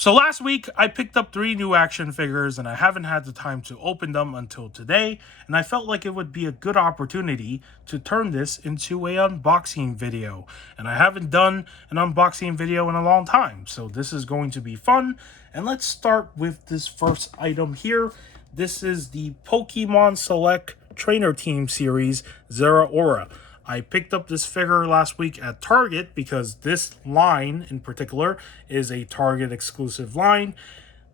So last week, I picked up 3 new action figures and I haven't had the time to open them until today, and I felt like it would be a good opportunity to turn this into a unboxing video. And I haven't done an unboxing video in a long time, so this is going to be fun. And let's start with this first item here. This is the Pokemon Select Trainer Team Series Zeraora. I picked up this figure last week at Target because this line in particular is a Target exclusive line,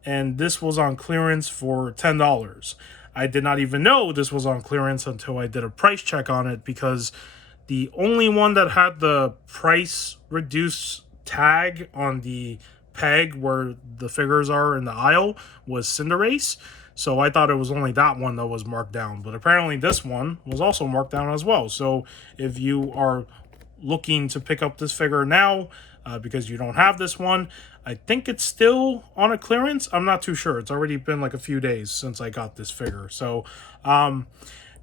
and this was on clearance for $10. I did not even know this was on clearance until I did a price check on it, because the only one that had the price reduced tag on the peg where the figures are in the aisle was Cinderace. So I thought it was only that one that was marked down, but apparently this one was also marked down as well. So if you are looking to pick up this figure now because you don't have this one, I think it's still on a clearance. I'm not too sure. It's already been like a few days since I got this figure. So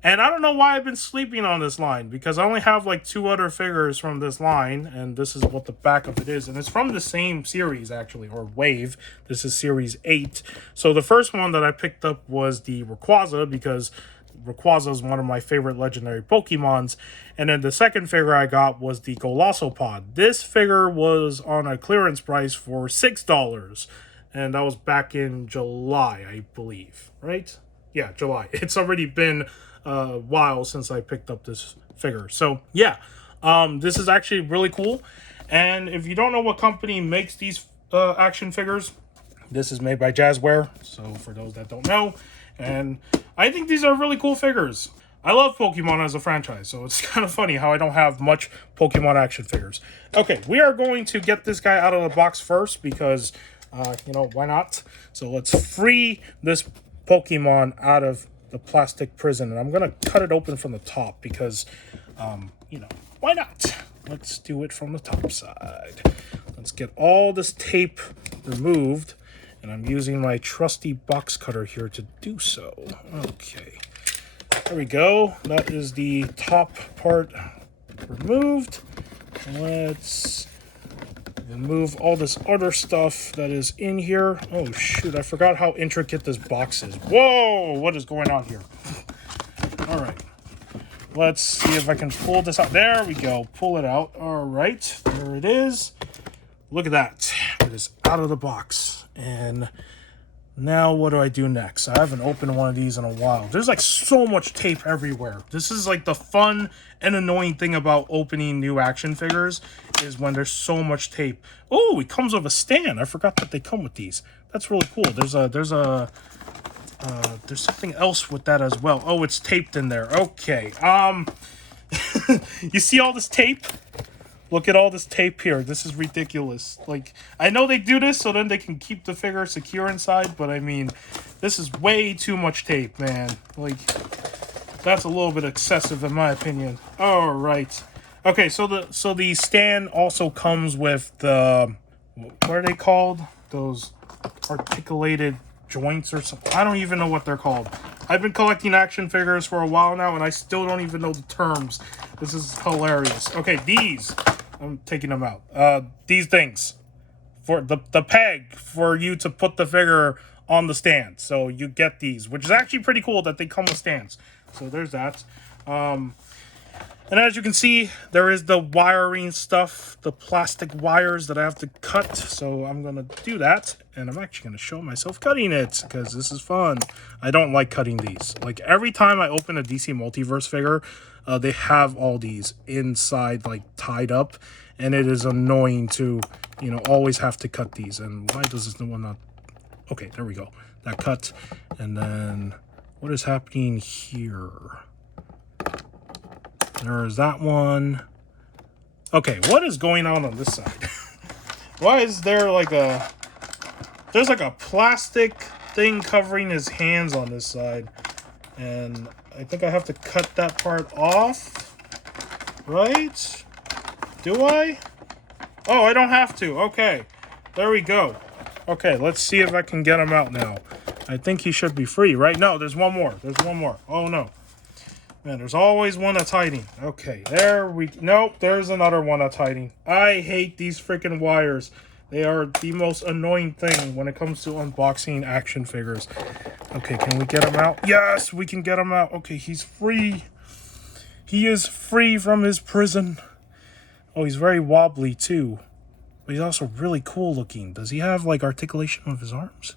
and I don't know why I've been sleeping on this line, because I only have like 2 other figures from this line, and this is what the back of it is. And it's from the same series, actually, or wave. This is Series 8. So the first one that I picked up was the Rayquaza, because Rayquaza is one of my favorite legendary Pokemons. And then the second figure I got was the Golisopod. This figure was on a clearance price for $6. And that was back in July, I believe, right? Yeah, July. It's already been a while since I picked up this figure. So yeah, this is actually really cool. And if you don't know what company makes these action figures, this is made by Jazzware. So for those that don't know, and I think these are really cool figures. I love Pokemon as a franchise, so it's kind of funny how I don't have much Pokemon action figures. Okay, we are going to get this guy out of the box first because, why not? So let's free this Pokemon out of the plastic prison, and I'm gonna cut it open from the top because why not? Let's do it from the top side. Let's get all this tape removed, and I'm using my trusty box cutter here to do so. Okay, there we go. That is the top part removed. Let's remove all this other stuff that is in here. Oh shoot, I forgot how intricate this box is. Whoa, what is going on here? All right, let's see if I can pull this out. There we go, pull it out. All right, there it is. Look at that, it is out of the box. And now what do I do next? I haven't opened one of these in a while. There's like so much tape everywhere. This is like the fun and annoying thing about opening new action figures, is when there's so much tape. Oh, it comes with a stand. I forgot that they come with these. That's really cool. There's something else with that as well. Oh, it's taped in there. Okay. You see all this tape? Look at all this tape here. This is ridiculous. Like, I know they do this so then they can keep the figure secure inside, but I mean, this is way too much tape, man. Like, that's a little bit excessive in my opinion. All right. Okay, so the stand also comes with the, what are they called? Those articulated joints or something. I don't even know what they're called. I've been collecting action figures for a while now, and I still don't even know the terms. This is hilarious. Okay, these, I'm taking them out. These things for the peg for you to put the figure on the stand. So you get these, which is actually pretty cool that they come with stands. So there's that. And as you can see, there is the wiring stuff, the plastic wires that I have to cut. So I'm going to do that. And I'm actually going to show myself cutting it because this is fun. I don't like cutting these. Like, every time I open a DC Multiverse figure, they have all these inside, like, tied up. And it is annoying to, always have to cut these. And why does this one not... Okay, there we go. That cut. And then what is happening here? There's that one. Okay, what is going on this side? Why is there there's like a plastic thing covering his hands on this side? And I think I have to cut that part off, right? Do I? Oh, I don't have to. Okay, there we go. Okay, let's see if I can get him out now. I think he should be free, right? No, there's one more. There's one more. Oh, no. Man, there's always one that's hiding. Okay, nope, there's another one that's hiding. I hate these freaking wires. They are the most annoying thing when it comes to unboxing action figures. Okay, can we get him out? Yes, we can get him out. Okay, he's free. He is free from his prison. Oh, he's very wobbly too. But he's also really cool looking. Does he have like articulation of his arms?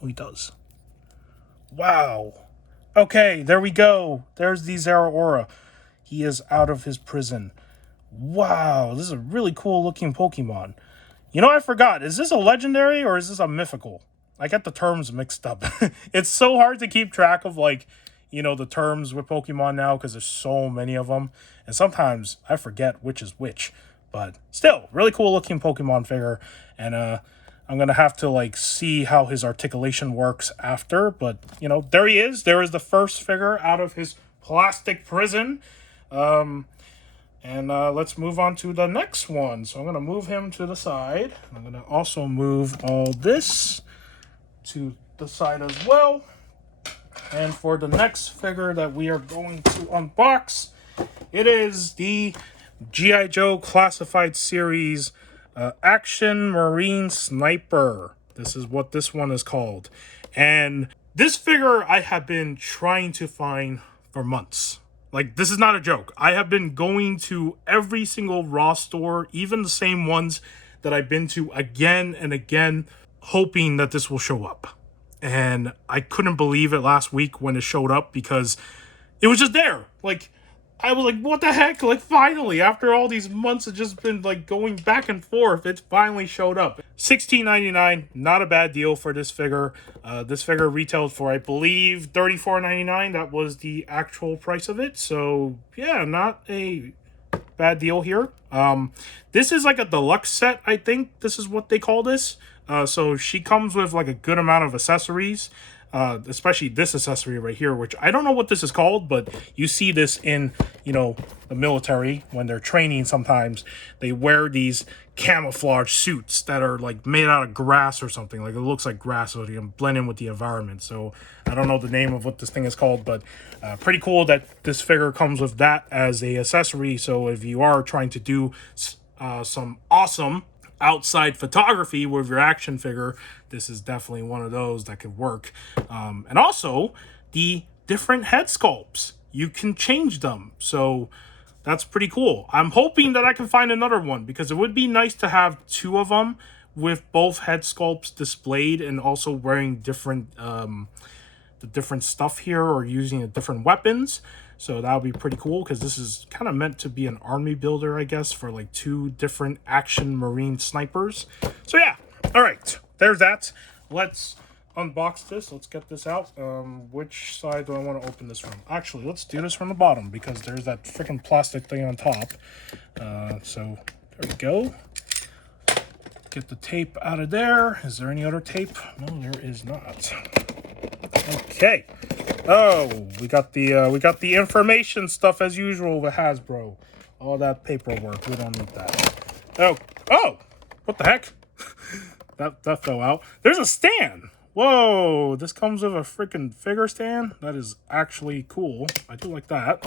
Oh, he does. Wow. Okay, there we go. There's the Zeraora. He is out of his prison. Wow, this is a really cool looking Pokemon. You know, I forgot. Is this a legendary or is this a mythical? I get the terms mixed up. It's so hard to keep track of, like, you know, the terms with Pokemon now because there's so many of them. And sometimes I forget which is which. But still, really cool looking Pokemon figure. And I'm going to have to, like, see how his articulation works after. But, you know, there he is. There is the first figure out of his plastic prison. And let's move on to the next one. So I'm going to move him to the side. I'm going to also move all this to the side as well. And for the next figure that we are going to unbox, it is the G.I. Joe Classified Series Action Marine Sniper. This is what this one is called. And this figure I have been trying to find for months. Like, this is not a joke. I have been going to every single Ross store, even the same ones that I've been to again and again, hoping that this will show up. And I couldn't believe it last week when it showed up because it was just there. Like, I was like, what the heck? Like, finally, after all these months of just been, like, going back and forth, it finally showed up. $16.99, not a bad deal for this figure. This figure retailed for, I believe, $34.99. That was the actual price of it. So, yeah, not a bad deal here. This is like a deluxe set, I think. This is what they call this. So she comes with, like, a good amount of accessories. Especially this accessory right here, which I don't know what this is called, but you see this in, you know, the military when they're training. Sometimes they wear these camouflage suits that are like made out of grass or something. Like, it looks like grass, so they can blend in with the environment. So I don't know the name of what this thing is called, but pretty cool that this figure comes with that as a accessory. So if you are trying to do some awesome outside photography with your action figure, this is definitely one of those that could work. And also the different head sculpts, you can change them, so that's pretty cool. I'm hoping that I can find another one because it would be nice to have two of them with both head sculpts displayed and also wearing different the different stuff here or using the different weapons. So that would be pretty cool because this is kind of meant to be an army builder, I guess, for like two different action marine snipers. So yeah, all right, there's that. Let's unbox this. Let's get this out. Which side do I want to open this from? Actually, let's do this from the bottom because there's that freaking plastic thing on top. So there we go. Get the tape out of there. Is there any other tape? No, there is not. Okay. Oh, we got the information stuff as usual with Hasbro. All that paperwork. We don't need that. Oh, what the heck? that fell out. There's a stand. Whoa, this comes with a freaking figure stand. That is actually cool. I do like that.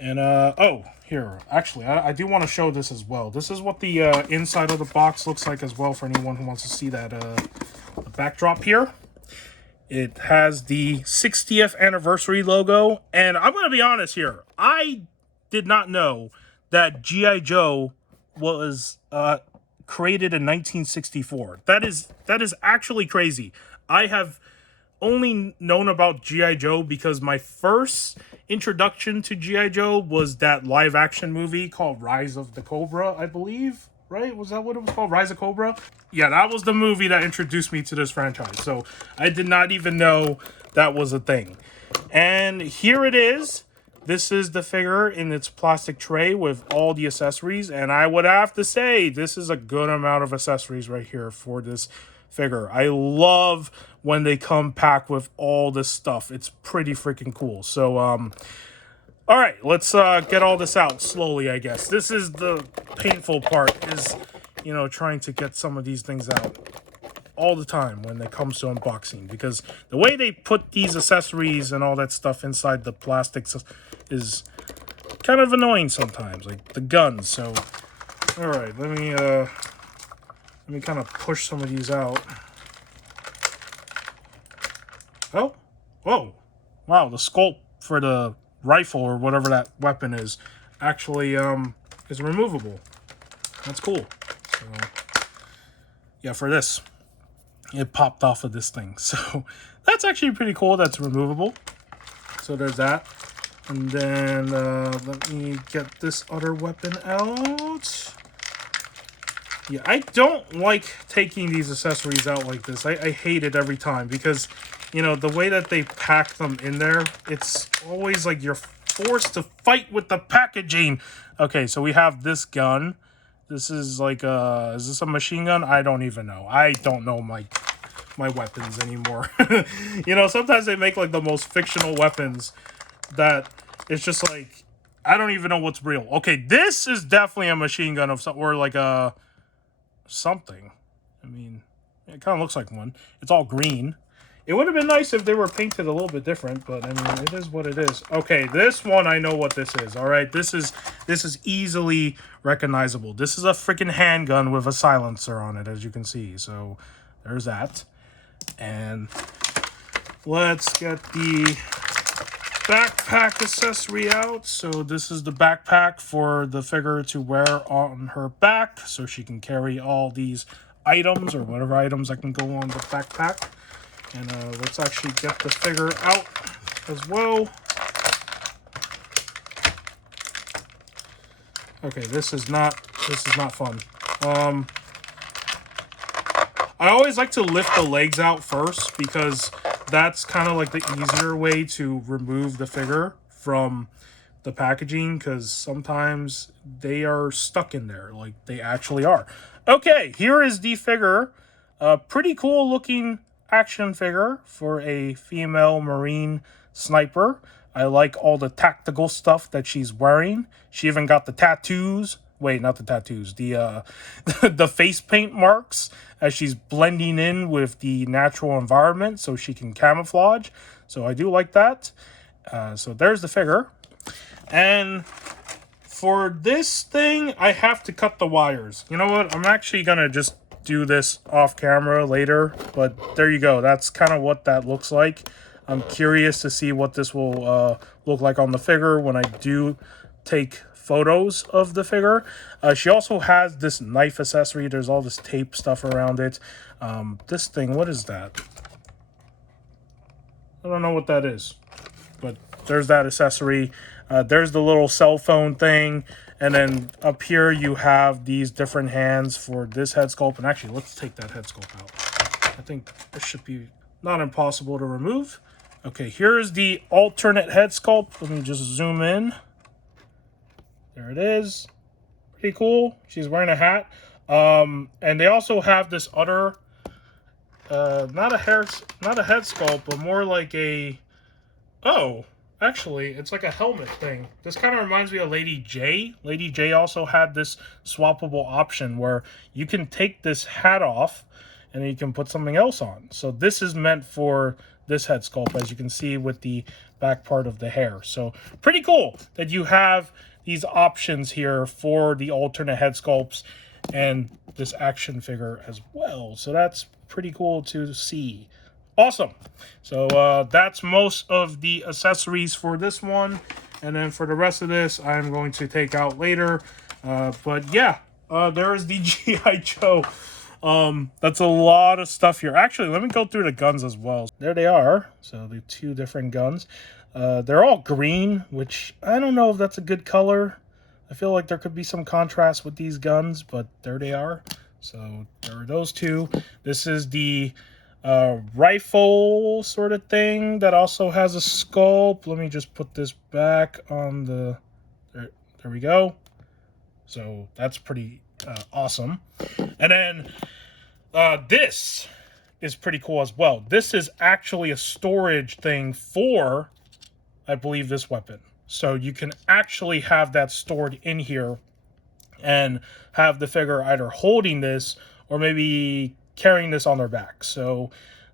Oh, here. Actually, I do want to show this as well. This is what the inside of the box looks like as well for anyone who wants to see that the backdrop here. It has the 60th anniversary logo. And I'm going to be honest here. I did not know that G.I. Joe was created in 1964. That is actually crazy. I have only known about G.I. Joe because my first introduction to G.I. Joe was that live action movie called Rise of the Cobra, I believe. Right? Was that what it was called? Rise of Cobra? Yeah, that was the movie that introduced me to this franchise. So I did not even know that was a thing. And here it is. This is the figure in its plastic tray with all the accessories. And I would have to say, this is a good amount of accessories right here for this figure. I love when they come packed with all this stuff. It's pretty freaking cool. So, all right, let's get all this out slowly, I guess. This is the painful part is, you know, trying to get some of these things out all the time when it comes to unboxing. Because the way they put these accessories and all that stuff inside the plastics is kind of annoying sometimes, like the guns. So, all right, let me Let me kind of push some of these out. Oh, whoa. Wow, the sculpt for the rifle or whatever that weapon is actually is removable. That's cool. So yeah, for this, it popped off of this thing. So that's actually pretty cool. That's removable. So there's that. And then let me get this other weapon out. Yeah, I don't like taking these accessories out like this. I hate it every time because, you know, the way that they pack them in there, it's always like you're forced to fight with the packaging. Okay, so we have this gun. This is like is this a machine gun? I don't even know. I don't know my weapons anymore. You know, sometimes they make like the most fictional weapons that it's just like, I don't even know what's real. Okay, this is definitely a machine gun of some, or like a something. I mean, it kind of looks like one. It's all green. It would have been nice if they were painted a little bit different, but I mean, it is what it is. Okay, this one, I know what this is. All right, this is easily recognizable. This is a freaking handgun with a silencer on it, as you can see. So there's that. And let's get the backpack accessory out. So this is the backpack for the figure to wear on her back, so she can carry all these items or whatever items that can go on the backpack. And let's actually get the figure out as well. Okay, this is not fun. I always like to lift the legs out first because that's kind of like the easier way to remove the figure from the packaging, because sometimes they are stuck in there, like they actually are. Okay, here is the figure. A pretty cool looking action figure for a female Marine sniper. I like all the tactical stuff that she's wearing. She even got the tattoos. Wait, not the tattoos. The the face paint marks as she's blending in with the natural environment so she can camouflage. So I do like that. So there's the figure. And for this thing, I have to cut the wires. You know what? I'm actually going to just do this off camera later. But there you go. That's kind of what that looks like. I'm curious to see what this will look like on the figure when I do take photos of the figure. She also has this knife accessory. There's all this tape stuff around it. This thing, what is that? I don't know what that is, but there's that accessory. There's the little cell phone thing, and then up here you have these different hands for this head sculpt. And actually, let's take that head sculpt out. I think this should be not impossible to remove. Okay, here's the alternate head sculpt. Let me just zoom in. There it is. Pretty cool. She's wearing a hat. And they also have this other, not a head sculpt, but more like a, oh, actually, it's like a helmet thing. This kind of reminds me of Lady J. Lady J also had this swappable option where you can take this hat off and then you can put something else on. So this is meant for this head sculpt, as you can see with the back part of the hair. So pretty cool that you have these options here for the alternate head sculpts and this action figure as well. So that's pretty cool to see. Awesome. So that's most of the accessories for this one. And then for the rest of this, I'm going to take out later. But yeah, there is the G.I. Joe. That's a lot of stuff here. Actually, let me go through the guns as well. There they are. So the two different guns. They're all green, which I don't know if that's a good color. I feel like there could be some contrast with these guns, but there they are. So there are those two. This is the rifle sort of thing that also has a sculpt. Let me just put this back on the... There we go. So that's pretty awesome. And then this is pretty cool as well. This is actually a storage thing for, I believe, this weapon. So you can actually have that stored in here and have the figure either holding this or maybe carrying this on their back. So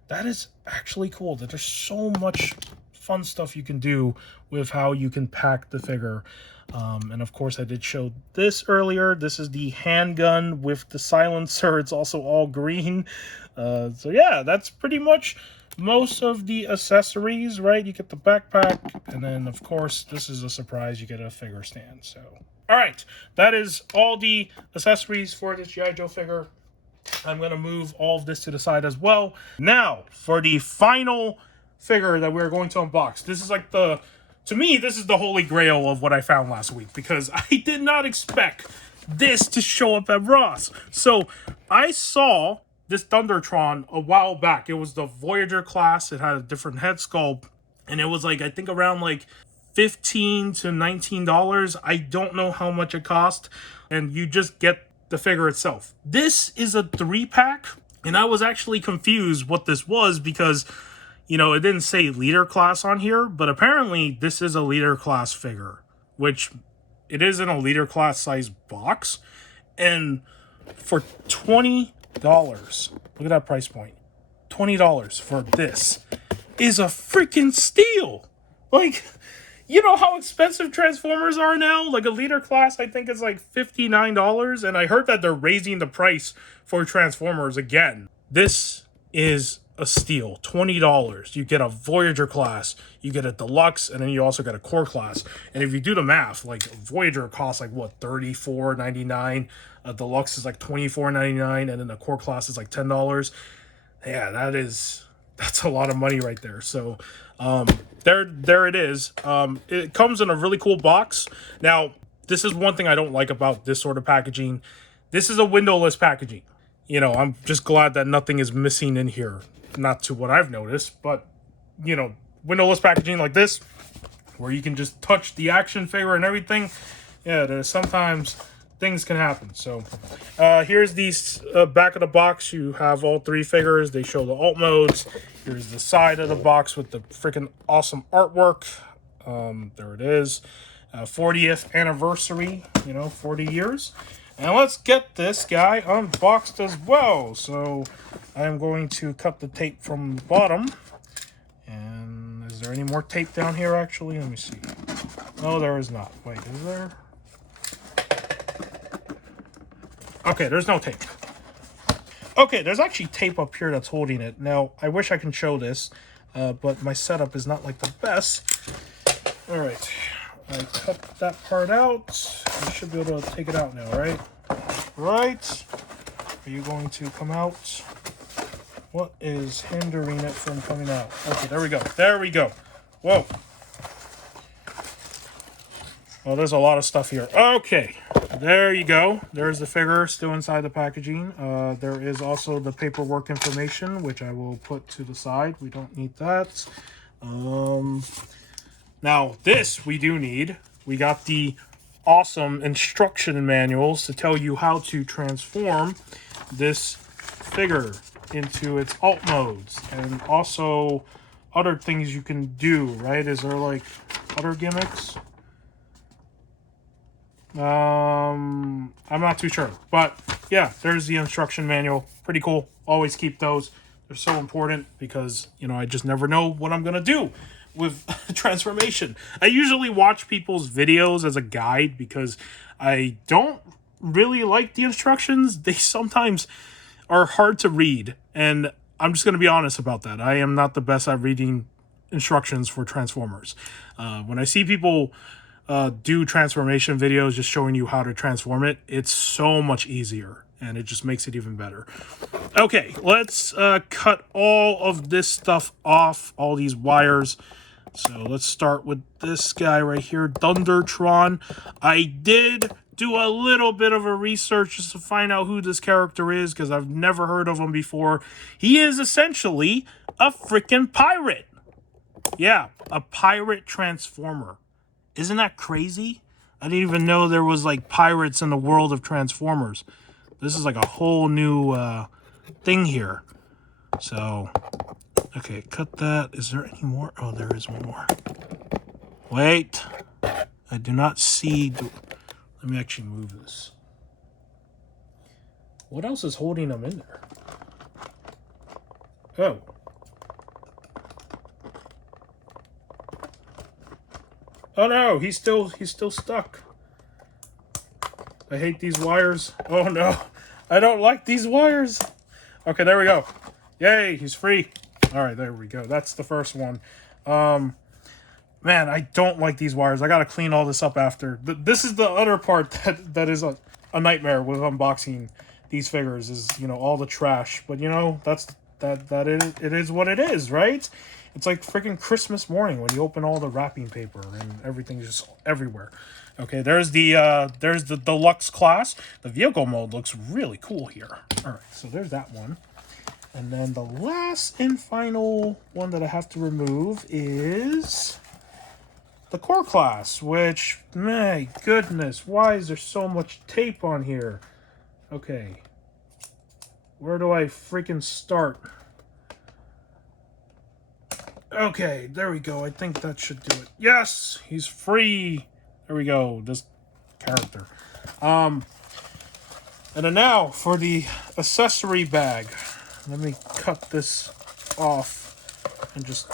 that is actually cool. That there's so much fun stuff you can do with how you can pack the figure. And of course, I did show this earlier. This is the handgun with the silencer. It's also all green. So yeah, that's pretty much most of the accessories, right? You get the backpack, and then of course, this is a surprise. You get a figure stand. So, all right, that is all the accessories for this G.I. Joe figure. I'm going to move all of this to the side as well. Now, for the final figure that we're going to unbox. This is like to me, this is the holy grail of what I found last week, because I did not expect this to show up at Ross. So, I saw this Thundertron a while back. It was the Voyager class. It had a different head sculpt, and it was like, I think around like $15 to $19. I don't know how much it cost, and you just get the figure itself. This is a 3-pack, and I was actually confused what this was because, you know, it didn't say leader class on here, but apparently this is a leader class figure, which it is in a leader class size box. And for $20, look at that price point. $20 for this is a freaking steal. Like, you know how expensive Transformers are now? Like a leader class, I think is like $59. And I heard that they're raising the price for Transformers again. This is a steal. $20. You get a Voyager class, you get a deluxe, and then you also get a core class. And if you do the math, like Voyager costs like what, $34.99. A deluxe is like $24.99, and then the core class is like $10. Yeah, that's a lot of money right there. So there it is. It comes in a really cool box. Now, this is one thing I don't like about this sort of packaging. This is a windowless packaging. You know, I'm just glad that nothing is missing in here. Not to what I've noticed, but, you know, windowless packaging like this, where you can just touch the action figure and everything. Yeah, there's sometimes things can happen. So here's the back of the box. You have all 3 figures. They show the alt modes. Here's the side of the box with the freaking awesome artwork. There it is. 40th anniversary, you know, 40 years. And let's get this guy unboxed as well. So I am going to cut the tape from the bottom. And is there any more tape down here, actually? Let me see. No, there is not. Wait, is there? Okay, there's no tape. Okay, there's actually tape up here that's holding it. Now, I wish I can show this, but my setup is not like the best. All right, I cut that part out. I should be able to take it out now, right? Right. Are you going to come out? What is hindering it from coming out? Okay, there we go. There we go. Whoa. Oh, there's a lot of stuff here. Okay, there you go. There's the figure still inside the packaging. There is also the paperwork information, which I will put to the side. We don't need that. Now, this we do need. We got the awesome instruction manuals to tell you how to transform this figure into its alt modes, and also other things you can do, right? Is there like other gimmicks? I'm not too sure, but yeah, there's the instruction manual. Pretty cool. Always keep those. They're so important because, you know, I just never know what I'm gonna do with transformation. I usually watch people's videos as a guide because I don't really like the instructions. They sometimes are hard to read, and I'm just gonna be honest about that. I am not the best at reading instructions for Transformers. When I see people do transformation videos just showing you how to transform it, it's so much easier, and it just makes it even better. Okay, let's cut all of this stuff off, all these wires. So let's start with this guy right here, Thundertron. I did do a little bit of a research just to find out who this character is, because I've never heard of him before. He is essentially a freaking pirate. Yeah, a pirate transformer. Isn't that crazy? I didn't even know there was like pirates in the world of Transformers. This is like a whole new thing here. So, okay, cut that. Is there any more? Oh, there is one more. Wait. I do not see... Let me actually move this. What else is holding them in there? Oh. Oh no, he's still stuck. I hate these wires. Oh no, I don't like these wires. Okay, there we go. Yay, he's free. All right, there we go. That's the first one. Man, I don't like these wires. I gotta clean all this up after. This is the other part that is a nightmare with unboxing these figures, is, you know, all the trash. But, you know, it is what it is, right? It's like freaking Christmas morning when you open all the wrapping paper and everything's just everywhere. Okay, there's the deluxe class. The vehicle mode looks really cool here. All right, so there's that one. And then the last and final one that I have to remove is the core class, which, my goodness, why is there so much tape on here? Okay, where do I freaking start? Okay, there we go. I think that should do it. Yes, he's free. There we go, this character. And then now for the accessory bag. Let me cut this off and just,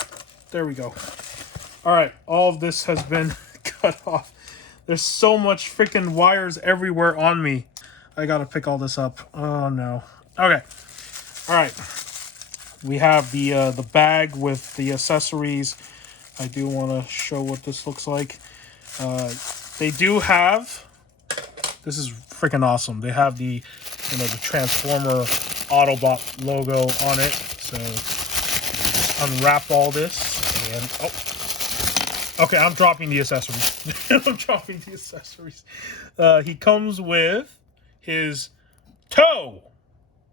there we go. All right, all of this has been cut off. There's so much freaking wires everywhere on me. I gotta pick all this up. Oh no. Okay. All right. We have the bag with the accessories. I do want to show what this looks like. They do have. This is freaking awesome. They have the, you know, the Transformer Autobot logo on it. So just unwrap all this and okay, I'm dropping the accessories. I'm dropping the accessories. He comes with his toe.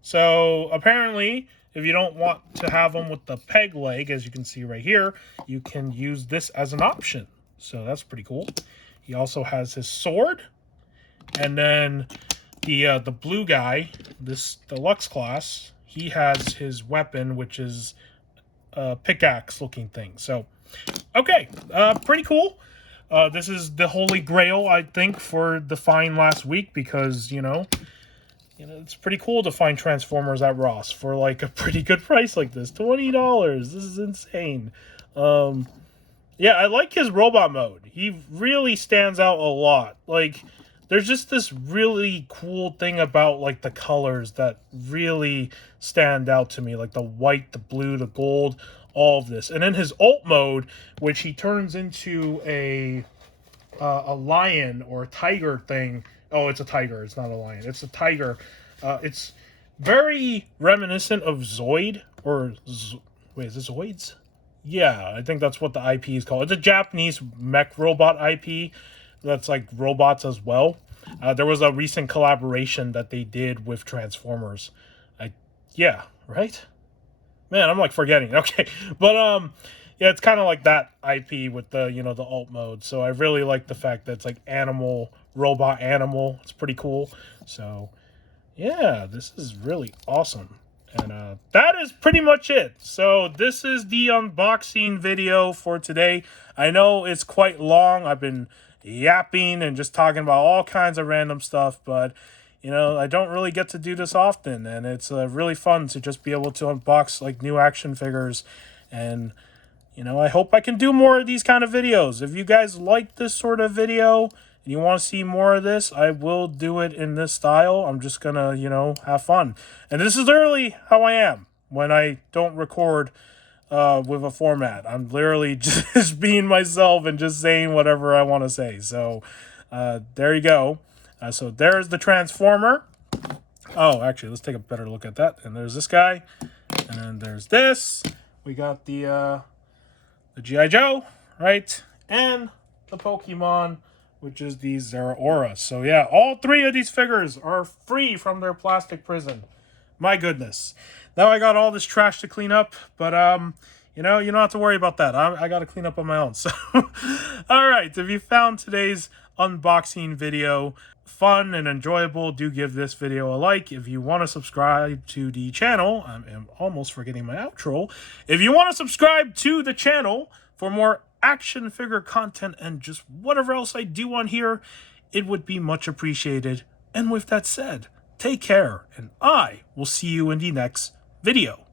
So apparently, if you don't want to have him with the peg leg, as you can see right here, you can use this as an option. So that's pretty cool. He also has his sword, and then the blue guy, this deluxe class, he has his weapon, which is a pickaxe looking thing. So okay, pretty cool. This is the holy grail, I think, for the find last week, because, you know, it's pretty cool to find Transformers at Ross for like a pretty good price like this. $20. This is insane. Yeah, I like his robot mode. He really stands out a lot. Like, there's just this really cool thing about, like, the colors that really stand out to me. Like the white, the blue, the gold, all of this. And then his ult mode, which he turns into a lion or a tiger thing. Oh, it's a tiger. It's not a lion. It's a tiger. It's very reminiscent of Zoid. Wait, is it Zoids? Yeah, I think that's what the IP is called. It's a Japanese mech robot IP that's like robots as well. There was a recent collaboration that they did with Transformers. Yeah, right? Man, I'm like forgetting. Okay, but yeah, it's kind of like that IP with the, you know, the alt mode. So I really like the fact that it's like animal, robot, animal. It's pretty cool. So yeah, this is really awesome. And that is pretty much it. So this is the unboxing video for today. I know it's quite long. I've been yapping and just talking about all kinds of random stuff, but you know, I don't really get to do this often, and it's really fun to just be able to unbox like new action figures. And you know, I hope I can do more of these kind of videos. If you guys like this sort of video and you want to see more of this, I will do it in this style. I'm just gonna, you know, have fun. And this is literally how I am when I don't record with a format. I'm literally just being myself and just saying whatever I want to say. So there you go. So there's the Transformer. Oh, actually, let's take a better look at that. And there's this guy. And then there's this. We got the G.I. Joe, right? And the Pokemon, which is the Zeraora. So yeah, all three of these figures are free from their plastic prison. My goodness. Now I got all this trash to clean up, but you know, you don't have to worry about that. I got to clean up on my own. So all right, if you found today's unboxing video fun and enjoyable, do give this video a like. If you want to subscribe to the channel, I'm almost forgetting my outro. If you want to subscribe to the channel for more action figure content and just whatever else I do on here, it would be much appreciated. And with that said, take care, and I will see you in the next video.